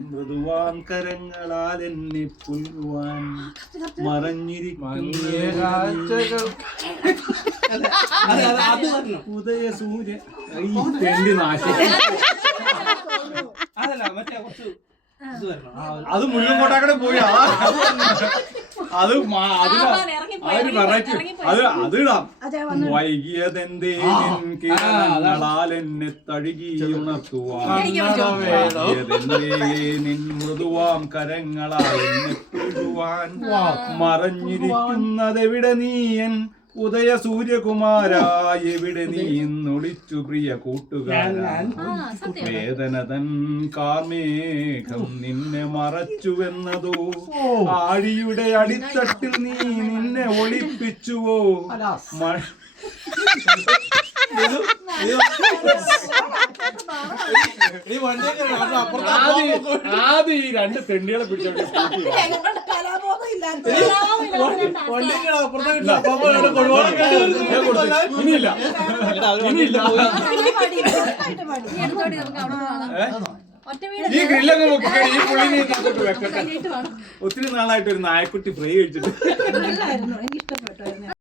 മൃദുവാം കരങ്ങളാൽ എന്നെ പുൽകുവാൻ മറഞ്ഞിരിക്കുന്ന ഉദയ സൂര്യ അത് മുഴുവൻ കൊട്ടാക്കടെ പോയി അത് അത് ഇടാം. വൈകിയതെന്തേ കിരണങ്ങളാൽ എന്നെ തഴുകി ഉണർത്തുവാൻ നിൻ മൃദുവാം കരങ്ങളാൽ എന്നെ പുൽകുവാൻ മറഞ്ഞിരിക്കുന്നതെവിടെ നീയൻ ഉദയ സൂര്യകുമാര എവിടെ നീ ഇന്നൊളിച്ചു പ്രിയ കൂട്ടുകാരൻ വേദന തൻ കാർമേഘം നിന്നെ മറച്ചുവെന്നതോ ആഴിയുടെ അടിത്തട്ടിൽ നീ നിന്നെ ഒളിപ്പിച്ചുവോ ആദ്യം ഈ രണ്ട് തെണ്ടികളെ പിടിച്ചോണ്ട് ഈ ഗ്രില്ലങ്ങ് നോക്കിക്കടി ഈ പുള്ളിനെ വെക്കട്ടെ. ഒത്തിരി നാളായിട്ട് ഒരു നായക്കുട്ടി ഫ്രൈ കഴിച്ചിട്ട്